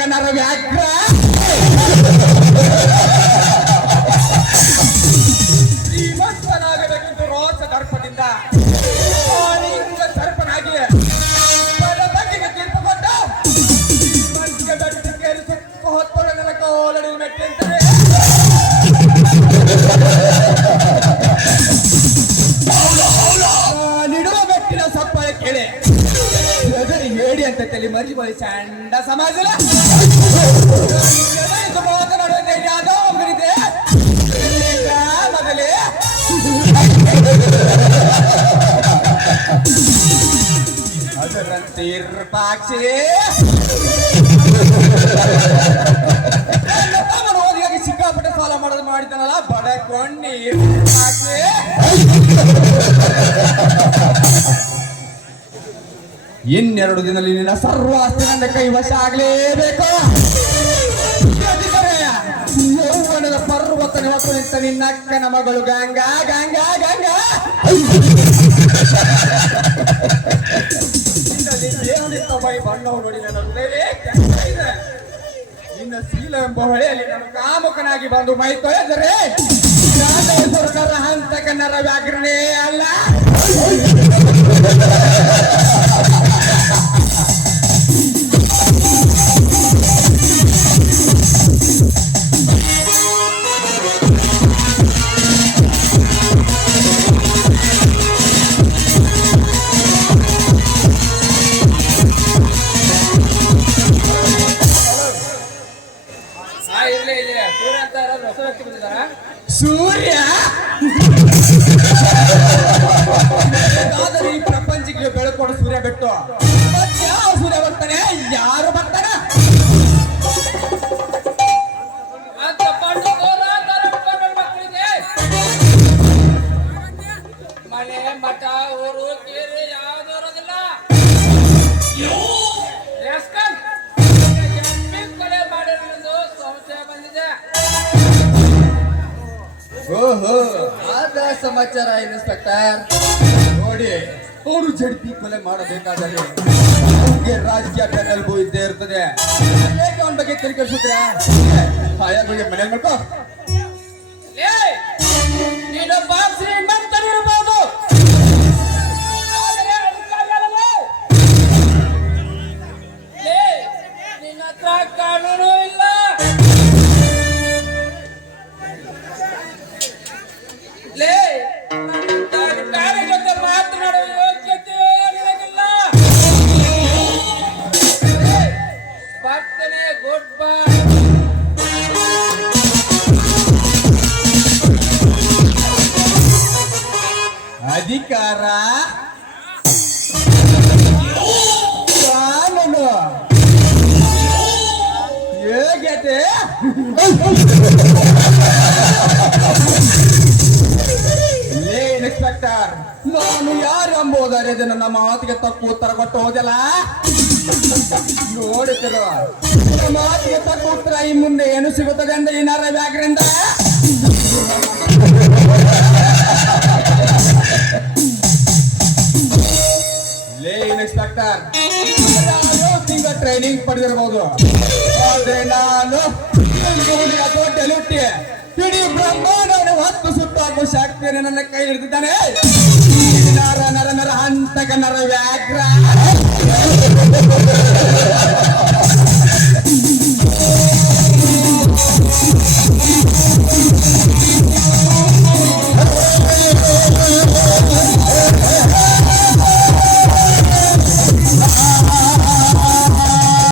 ಹಂತಕ ನರ ವ್ಯಾಘ್ರ ಶ್ರೀಮಂತನಾಗಬೇಕೆಂದು ರೋಷ ದರ್ಪದಿಂದ ಸರ್ಪನಾಗಿ ಪದ ಬಗೆಗೆ ತೀರ್ಪು ಕೊಟ್ಟು ಶ್ರೀಮಂತಿಗೆ ಬೆಟ್ಟು ಕೇರಿಸಿ ಹೊತ್ತೊಡನೆಲ್ಲ ಕೋಲಡಿ ಮೆಟ್ಟಂತಾರೆ ನಿಡುವ ಬೆಟ್ಟಿನ ಸಪ್ಪಳ ಕೇಳಿ ಹೇಳಿ ಅಂತ ತಲೆ ಮರಿಕೊಳ್ಳಿ ಚಂಡ ಸಮಾಜ ಮಾತನಾಡುವಂತೆ ಯಾವುದೋ ಒಬ್ಬರಿದೆ ಮೊದಲೇ ಅದರಂತೆ ಪಾಕ್ಷಿ ಓದಿಗಾಗಿ ಸಿಕ್ಕಾಪಟ್ಟೆ ಸಾಲ ಮಾಡೋದು ಮಾಡಿದ್ದಾನಲ್ಲ ಬಡಕೊಂಡಿ ಪಾಕ್ಷಿ ಇನ್ನೆರಡು ದಿನದಲ್ಲಿ ನಿನ್ನ ಸರ್ವಾಸ್ತಿ ನನ್ನ ಕೈವಶ ಆಗಲೇಬೇಕು. ಯೌವನದ ಪರ್ವತ ನಿವತ್ತು ನಿಂತ ನಿನ್ನ ಅಕ್ಕನ ಮಗಳು ಗಂಗಾ ಗಂಗಾ ಗಂಗಾ ಬೈ ಬಣ್ಣವು ನೋಡಿ ನನ್ನ ನಿನ್ನ ಶೀಲ ಎಂಬ ಹೊಳೆಯಲ್ಲಿ ನನ್ನ ಕಾಮುಕನಾಗಿ ಬಂದು ಮೈ ತೊಳೆದರೆ ಸರ್ಕಾರ ಹಂತಕ ನರ ವ್ಯಾಘ್ರನೇ ಅಲ್ಲ. ಸೂರ್ಯ ಈ ಪ್ರಪಂಚಕ್ಕೆ ಬೆಳಕೊಡ ಸೂರ್ಯ ಬಿಟ್ಟು ಯಾವ ಸೂರ್ಯ ಬರ್ತಾನೆ ಯಾರು ಬರ್ತಾನೆ ಮನೆ ಮಠ ಊರು ಕೇರಿ ಯಾವ್ದು ಇರೋದಿಲ್ಲ. ಕೊಲೆ ಮಾಡಿರೋದು ಸಂಶಯ ಬಂದಿದೆ. ಓಹೋ ಆದ ಸಮಾಚಾರ ಇನ್ಸ್ಪೆಕ್ಟರ್ ನೋಡಿ ಅವರು ಜಡ್ಪಿ ಕೊಲೆ ಮಾಡಬೇಕಾದರೆ ಅವ್ರಿಗೆ ರಾಜಕೀಯ ಬೆನ್ನೆಲುಬು ಇದ್ದೇ ಇರ್ತದೆ. ಹೇಗೆ ಅವನ ಬಗ್ಗೆ ತಲೆ ಕೆಡಿಸುತ್ತೀರ ಹಾಯಾಗಿ ಮನೆ ಮಾಡ್ಕೋ. ನೀನೊಬ್ಬ ಶ್ರೀಮಂತನಿರ್ಬೋದು ನಿನ್ನ ಹತ್ರ ಕಾನೂನು ಇಲ್ಲ. ಜೊತೆ ಮಾತನಾಡುವ ಯೋಗ್ಯತೆ ನಿನಗಿಲ್ಲ. ಬರ್ತನೆ ಗುಡ್ ಬೈ. ಅಧಿಕಾರ ಕಾನೂನು ಯೋಗ್ಯತೆ ಇನ್ಸ್ಪೆಕ್ಟರ್ ನಾನು ಯಾರು ಎಂಬುದಾರೆ ನನ್ನ ಮಾತಿಗೆ ತಪ್ಪು ಉತ್ತರ ಕೊಟ್ಟು ಹೋದಲ್ಲ ನೋಡುತ್ತಿರುವ ಮಾತಿಗೆ ತಪ್ಪು ಉತ್ತರ ಈ ಮುಂದೆ ಏನು ಸಿಗುತ್ತದೆ ಅಂತ ಈ ನರ ವ್ಯಾಘ್ರಿಂದ ಲೇ ಇನ್ಸ್ಪೆಕ್ಟರ್ ತಿಂಗಳ ಟ್ರೈನಿಂಗ್ ಪಡೆದಿರಬಹುದು ಆದ್ರೆ ನಾನು ದೊಡ್ಡ ಲುಟ್ಟಿ ಇಡೀ ಬ್ರಹ್ಮಾಂಡವನ್ನು ಹೊತ್ತು ಸುತ್ತಾಕುವ ಶಕ್ತಿಯನ್ನು ನನ್ನ ಕೈ ಹಿಡಿದಿದ್ದಾನೆ. ನರ ನರ ನರ ಹಂತಕ ನರ ವ್ಯಾಘ್ರ